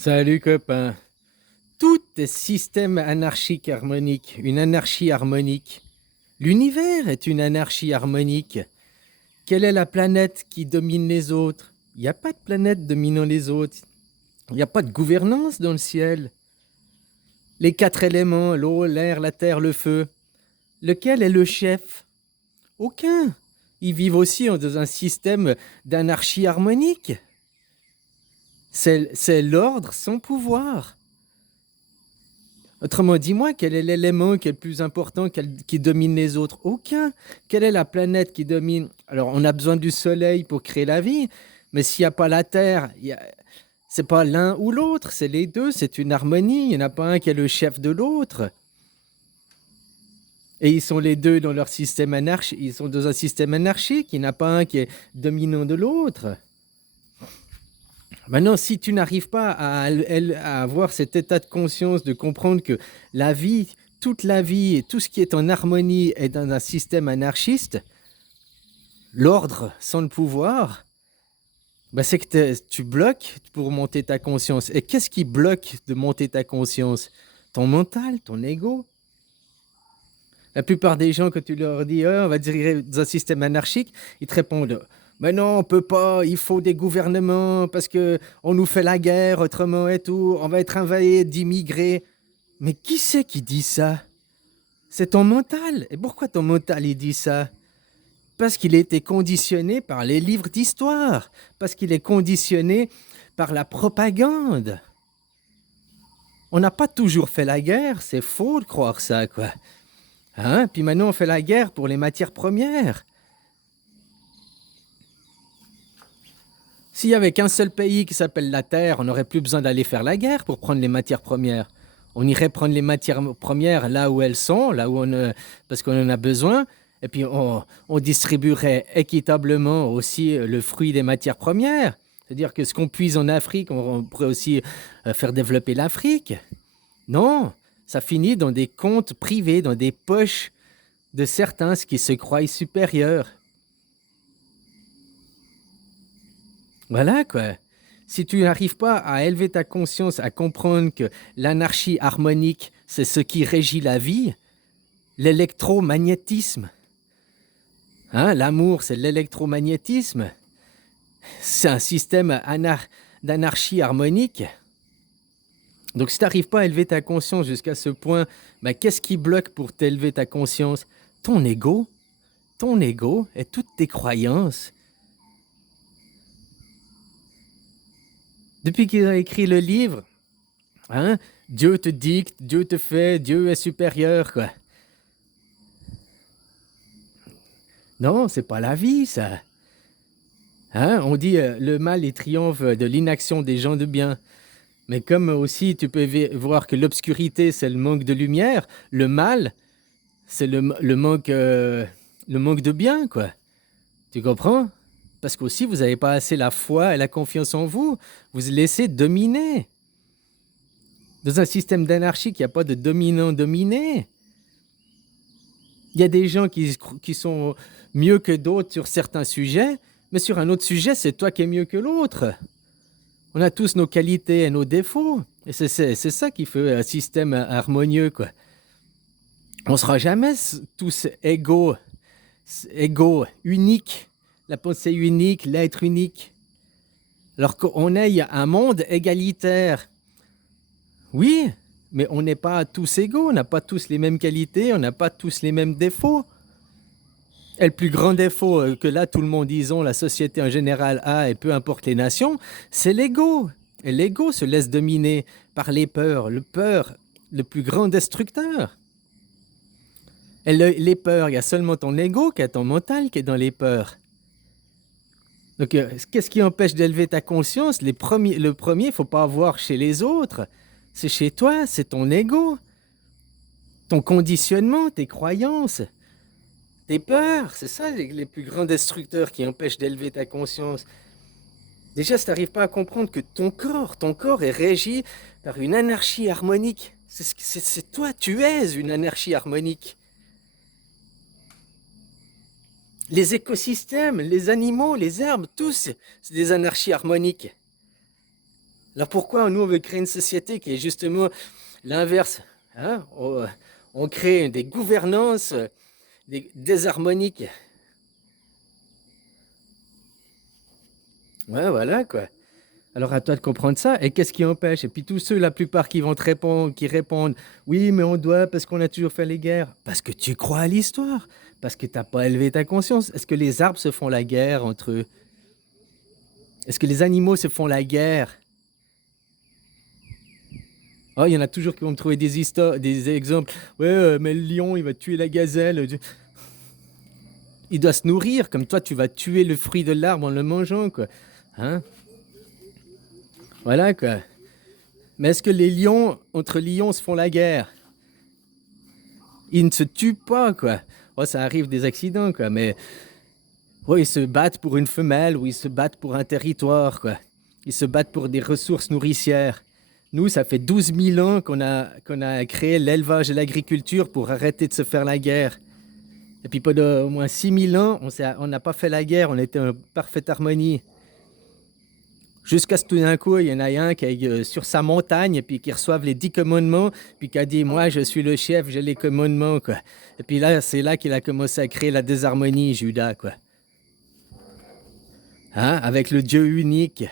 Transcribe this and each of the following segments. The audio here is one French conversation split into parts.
Salut copain. Tout est système anarchique harmonique, une anarchie harmonique. L'univers est une anarchie harmonique. Quelle est la planète qui domine les autres? Il n'y a pas de planète dominant les autres. Il n'y a pas de gouvernance dans le ciel. Les quatre éléments, l'eau, l'air, la terre, le feu. Lequel est le chef? Aucun. Ils vivent aussi dans un système d'anarchie harmonique. C'est l'ordre sans pouvoir. Autrement, dis-moi, quel est l'élément qui est le plus important, qui domine les autres? Aucun. Quelle est la planète qui domine? Alors, on a besoin du Soleil pour créer la vie, mais s'il n'y a pas la Terre, c'est pas l'un ou l'autre, c'est les deux, c'est une harmonie. Il n'y en a pas un qui est le chef de l'autre. Et ils sont les deux dans leur système anarchique. Ils sont dans un système anarchique. Il n'y en a pas un qui est dominant de l'autre. Maintenant, si tu n'arrives pas à avoir cet état de conscience, de comprendre que la vie, toute la vie et tout ce qui est en harmonie est dans un système anarchiste, l'ordre sans le pouvoir, bah c'est que tu bloques pour monter ta conscience. Et qu'est-ce qui bloque de monter ta conscience? Ton mental, ton ego. La plupart des gens, quand tu leur dis oh, on va diriger dans un système anarchique, ils te répondent mais non, on peut pas, il faut des gouvernements parce que on nous fait la guerre autrement et tout, on va être envahi d'immigrés. Mais qui c'est qui dit ça? C'est ton mental. Et pourquoi ton mental il dit ça? Parce qu'il a été conditionné par les livres d'histoire, parce qu'il est conditionné par la propagande. On n'a pas toujours fait la guerre, c'est faux de croire ça, quoi. Hein? Puis maintenant, on fait la guerre pour les matières premières. S'il n'y avait qu'un seul pays qui s'appelle la Terre, on n'aurait plus besoin d'aller faire la guerre pour prendre les matières premières. On irait prendre les matières premières là où elles sont, là où parce qu'on en a besoin, et puis on distribuerait équitablement aussi le fruit des matières premières. C'est-à-dire que ce qu'on puise en Afrique, on pourrait aussi faire développer l'Afrique. Non, ça finit dans des comptes privés, dans des poches de certains qui se croient supérieurs. Voilà quoi. Si tu n'arrives pas à élever ta conscience, à comprendre que l'anarchie harmonique, c'est ce qui régit la vie, l'électromagnétisme, hein, l'amour, c'est l'électromagnétisme, c'est un système d'anarchie harmonique. Donc si tu n'arrives pas à élever ta conscience jusqu'à ce point, ben, qu'est-ce qui bloque pour t'élever ta conscience? Ton ego et toutes tes croyances. Depuis qu'ils ont écrit le livre, hein, Dieu te dicte, Dieu te fait, Dieu est supérieur, quoi. Non, c'est pas la vie, ça. Hein, on dit le mal est triomphe de l'inaction des gens de bien. Mais comme aussi tu peux voir que l'obscurité, c'est le manque de lumière, le mal, c'est le manque de bien, quoi. Tu comprends? Parce qu'aussi, vous n'avez pas assez la foi et la confiance en vous. Vous vous laissez dominer. Dans un système d'anarchie, il n'y a pas de dominant-dominé. Il y a des gens qui sont mieux que d'autres sur certains sujets, mais sur un autre sujet, c'est toi qui es mieux que l'autre. On a tous nos qualités et nos défauts. Et c'est ça qui fait un système harmonieux, quoi. On ne sera jamais tous égaux, uniques. La pensée unique, l'être unique. Alors qu'on ait un monde égalitaire. Oui, mais on n'est pas tous égaux, on n'a pas tous les mêmes qualités, on n'a pas tous les mêmes défauts. Et le plus grand défaut que là, tout le monde, disons, la société en général a, et peu importe les nations, c'est l'ego. Et l'ego se laisse dominer par les peurs. Le plus grand destructeur. Et les peurs, il y a seulement ton ego qui a ton mental qui est dans les peurs. Donc, qu'est-ce qui empêche d'élever ta conscience? Le premier, il ne faut pas avoir chez les autres. C'est chez toi, c'est ton ego. Ton conditionnement, tes croyances, tes peurs. C'est ça les plus grands destructeurs qui empêchent d'élever ta conscience. Déjà, si tu n'arrives pas à comprendre que ton corps est régi par une anarchie harmonique. C'est toi, tu es une anarchie harmonique. Les écosystèmes, les animaux, les herbes, tous, c'est des anarchies harmoniques. Alors pourquoi nous, on veut créer une société qui est justement l'inverse, hein? On crée des gouvernances désharmoniques. Ouais, voilà quoi. Alors à toi de comprendre ça. Et qu'est-ce qui empêche? Et puis tous ceux, la plupart qui vont te répondre, qui répondent, oui, mais on doit parce qu'on a toujours fait les guerres. Parce que tu crois à l'histoire. Parce que t'as pas élevé ta conscience. Est-ce que les arbres se font la guerre entre eux? Est-ce que les animaux se font la guerre? Oh, il y en a toujours qui vont me trouver des histoires, des exemples. Ouais, mais le lion, il va tuer la gazelle. Il doit se nourrir, comme toi, tu vas tuer le fruit de l'arbre en le mangeant, quoi. Hein? Voilà, quoi. Mais est-ce que les lions, entre lions, se font la guerre? Ils ne se tuent pas, quoi. Oh, ça arrive des accidents, quoi, mais oh, ils se battent pour une femelle ou ils se battent pour un territoire, quoi. Ils se battent pour des ressources nourricières. Nous, ça fait 12 000 ans qu'on a créé l'élevage et l'agriculture pour arrêter de se faire la guerre. Et puis pendant au moins 6 000 ans, on n'a pas fait la guerre, on était en parfaite harmonie. Jusqu'à ce que tout d'un coup, il y en a un qui est sur sa montagne, puis qui reçoive les 10 commandements, puis qui a dit, moi, je suis le chef, j'ai les commandements, quoi. Et puis là, c'est là qu'il a commencé à créer la désharmonie, Judas, quoi. Hein? Avec le Dieu unique.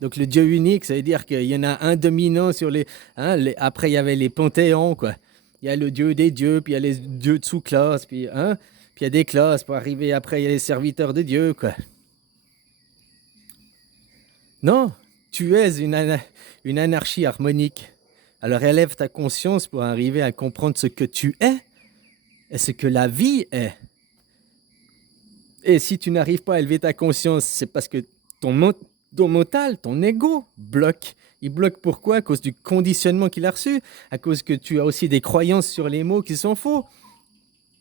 Donc le Dieu unique, ça veut dire qu'il y en a un dominant sur les, hein, après, il y avait les panthéons, quoi. Il y a le Dieu des dieux, puis il y a les dieux de sous-classe, puis, hein, puis il y a des classes pour arriver après, il y a les serviteurs de Dieu, quoi. Non, tu es une anarchie harmonique. Alors élève ta conscience pour arriver à comprendre ce que tu es et ce que la vie est. Et si tu n'arrives pas à élever ta conscience, c'est parce que ton mental, ton ego bloque. Il bloque pourquoi? À cause du conditionnement qu'il a reçu, à cause que tu as aussi des croyances sur les mots qui sont faux.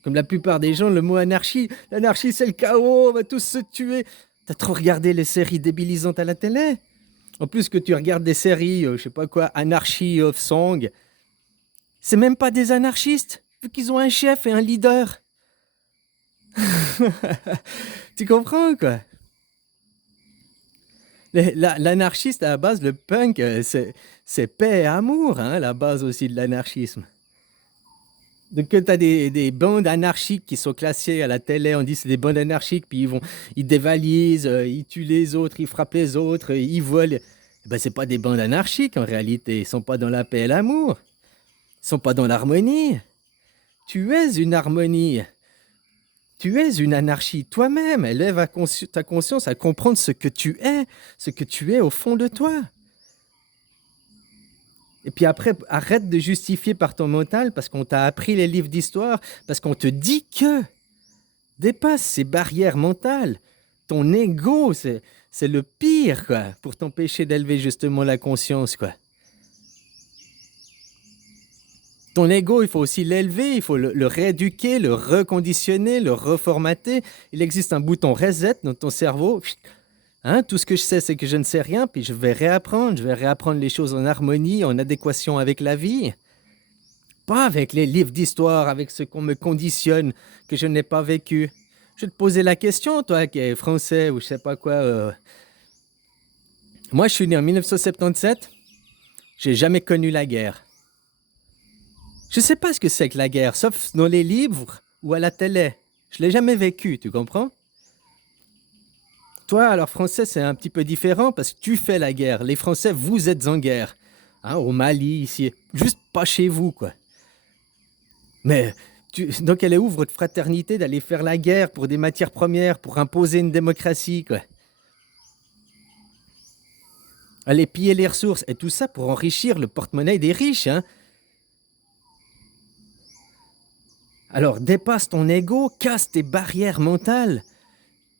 Comme la plupart des gens, le mot anarchie, l'anarchie c'est le chaos, on va tous se tuer. T'as trop regardé les séries débilisantes à la télé? En plus que tu regardes des séries, je sais pas quoi, Anarchy of Song, c'est même pas des anarchistes, vu qu'ils ont un chef et un leader. Tu comprends, quoi? L'anarchiste, à la base, le punk, c'est paix et amour, hein, la base aussi de l'anarchisme. Donc, quand tu as des bandes anarchiques qui sont classées à la télé, on dit c'est des bandes anarchiques, puis ils dévalisent, ils tuent les autres, ils frappent les autres, ils volent. Ben, c'est pas des bandes anarchiques en réalité, ils sont pas dans la paix et l'amour, ils sont pas dans l'harmonie. Tu es une harmonie, tu es une anarchie toi-même. Élève ta conscience à comprendre ce que tu es au fond de toi. Et puis après, arrête de justifier par ton mental parce qu'on t'a appris les livres d'histoire, parce qu'on te dit que dépasse ces barrières mentales. Ton ego, c'est le pire, quoi, pour t'empêcher d'élever justement la conscience, quoi. Ton ego, il faut aussi l'élever, il faut le rééduquer, le reconditionner, le reformater. Il existe un bouton reset dans ton cerveau. Hein, tout ce que je sais, c'est que je ne sais rien, puis je vais réapprendre les choses en harmonie, en adéquation avec la vie. Pas avec les livres d'histoire, avec ce qu'on me conditionne, que je n'ai pas vécu. Je vais te poser la question, toi qui es français ou je sais pas quoi. Moi, je suis né en 1977, j'ai jamais connu la guerre. Je sais pas ce que c'est que la guerre, sauf dans les livres ou à la télé. Je l'ai jamais vécu, tu comprends? Toi, alors français, c'est un petit peu différent parce que tu fais la guerre. Les Français, vous êtes en guerre. Hein, au Mali, ici. Juste pas chez vous, quoi. Mais donc elle est où votre fraternité d'aller faire la guerre pour des matières premières, pour imposer une démocratie, quoi? Aller piller les ressources et tout ça pour enrichir le porte-monnaie des riches, hein? Alors dépasse ton ego, casse tes barrières mentales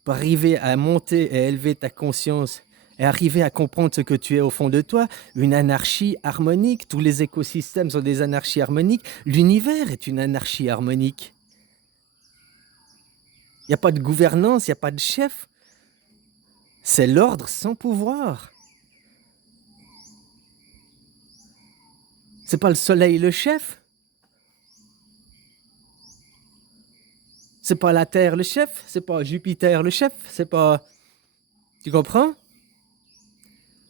pour arriver à monter et élever ta conscience et arriver à comprendre ce que tu es au fond de toi, une anarchie harmonique. Tous les écosystèmes sont des anarchies harmoniques. L'univers est une anarchie harmonique. Il n'y a pas de gouvernance, il n'y a pas de chef. C'est l'ordre sans pouvoir. C'est pas le soleil le chef. C'est pas la Terre le chef. C'est pas Jupiter le chef. C'est pas... Tu comprends?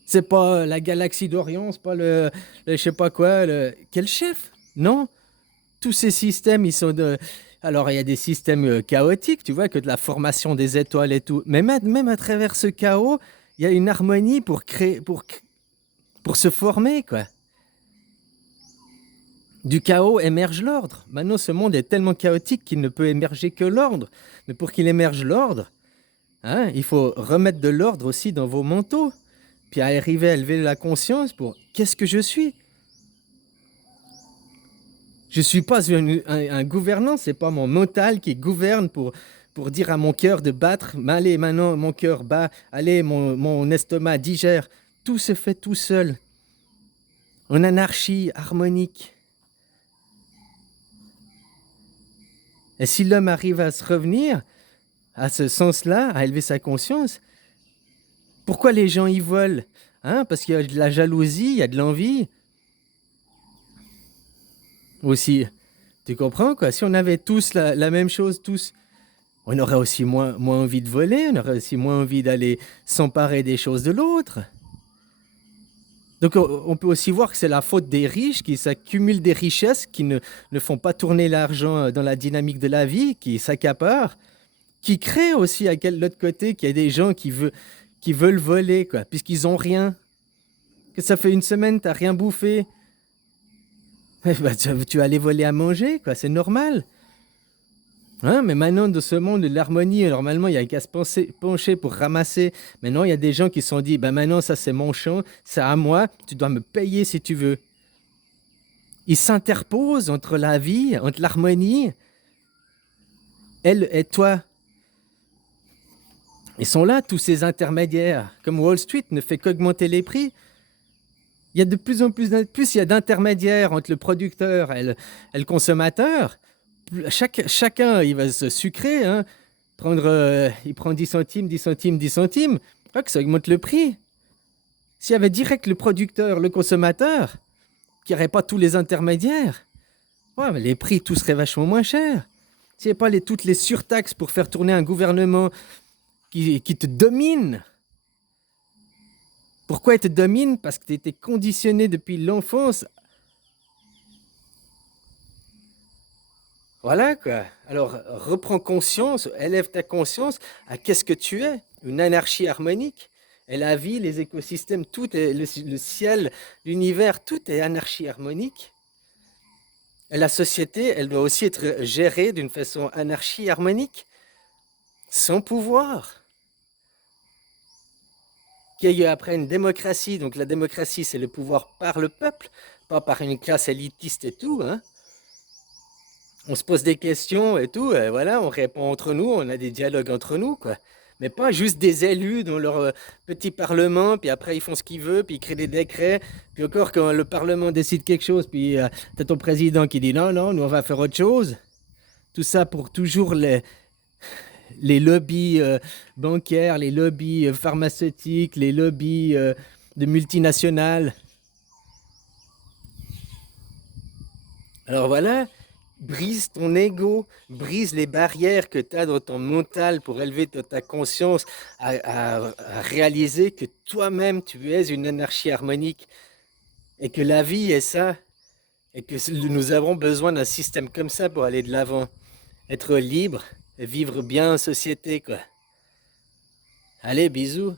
C'est pas la galaxie d'Orion, c'est pas je sais pas quoi, quel chef? Non, tous ces systèmes, ils sont de. Alors, il y a des systèmes chaotiques, tu vois, que de la formation des étoiles et tout. Mais même à travers ce chaos, il y a une harmonie pour créer, pour se former, quoi. Du chaos émerge l'ordre. Maintenant, ce monde est tellement chaotique qu'il ne peut émerger que l'ordre. Mais pour qu'il émerge l'ordre, hein, il faut remettre de l'ordre aussi dans vos manteaux. Puis arriver à élever la conscience pour qu'est-ce que je suis. Je ne suis pas un gouvernant, c'est pas mon mental qui gouverne pour dire à mon cœur de battre. Allez, maintenant, mon cœur bat. Allez, mon estomac digère. Tout se fait tout seul. En anarchie harmonique. Et si l'homme arrive à se revenir, à ce sens-là, à élever sa conscience, pourquoi les gens y volent, hein? Parce qu'il y a de la jalousie, il y a de l'envie. Aussi, tu comprends quoi? Si on avait tous la même chose, tous, on aurait aussi moins envie de voler, on aurait aussi moins envie d'aller s'emparer des choses de l'autre. Donc on peut aussi voir que c'est la faute des riches qui s'accumulent des richesses, qui ne font pas tourner l'argent dans la dynamique de la vie, qui s'accaparent, qui créent aussi à l'autre côté qu'il y a des gens qui veulent voler, quoi, puisqu'ils n'ont rien. Que ça fait une semaine, tu n'as rien bouffé. Bah, tu vas aller voler à manger, quoi, c'est normal. Hein, mais maintenant, dans ce monde de l'harmonie, normalement, il y a qu'à se pencher pour ramasser. Maintenant, il y a des gens qui se sont dit, ben maintenant, ça c'est mon champ, c'est à moi, tu dois me payer si tu veux. Ils s'interposent entre la vie, entre l'harmonie, elle et toi. Ils sont là, tous ces intermédiaires. Comme Wall Street ne fait qu'augmenter les prix, il y a de plus en plus, il y a d'intermédiaires entre le producteur et le consommateur. Chacun, il va se sucrer, hein, il prend 10 centimes, 10 centimes, 10 centimes, que ça augmente le prix. S'il y avait direct le producteur, le consommateur, qu'il n'y aurait pas tous les intermédiaires, ouais, mais les prix, tout serait vachement moins cher. S'il n'y avait pas toutes les surtaxes pour faire tourner un gouvernement qui te domine. Pourquoi il te domine? Parce que tu étais conditionné depuis l'enfance. Voilà quoi. Alors reprends conscience, élève ta conscience à qu'est-ce que tu es? Une anarchie harmonique. Et la vie, les écosystèmes, tout est le ciel, l'univers, tout est anarchie harmonique. Et la société, elle doit aussi être gérée d'une façon anarchie harmonique, sans pouvoir. Qu'il y ait après une démocratie, donc la démocratie, c'est le pouvoir par le peuple, pas par une classe élitiste et tout, hein. On se pose des questions et tout, et voilà, on répond entre nous, on a des dialogues entre nous, quoi. Mais pas juste des élus dans leur petit parlement, puis après ils font ce qu'ils veulent, puis ils créent des décrets, puis encore quand le parlement décide quelque chose, puis t'as ton président qui dit non, non, nous on va faire autre chose. Tout ça pour toujours les lobbies bancaires, les lobbies pharmaceutiques, les lobbies de multinationales. Alors voilà, brise ton ego, brise les barrières que tu as dans ton mental pour élever ta conscience à réaliser que toi-même tu es une anarchie harmonique et que la vie est ça et que nous avons besoin d'un système comme ça pour aller de l'avant, être libre et vivre bien en société, quoi. Allez, bisous.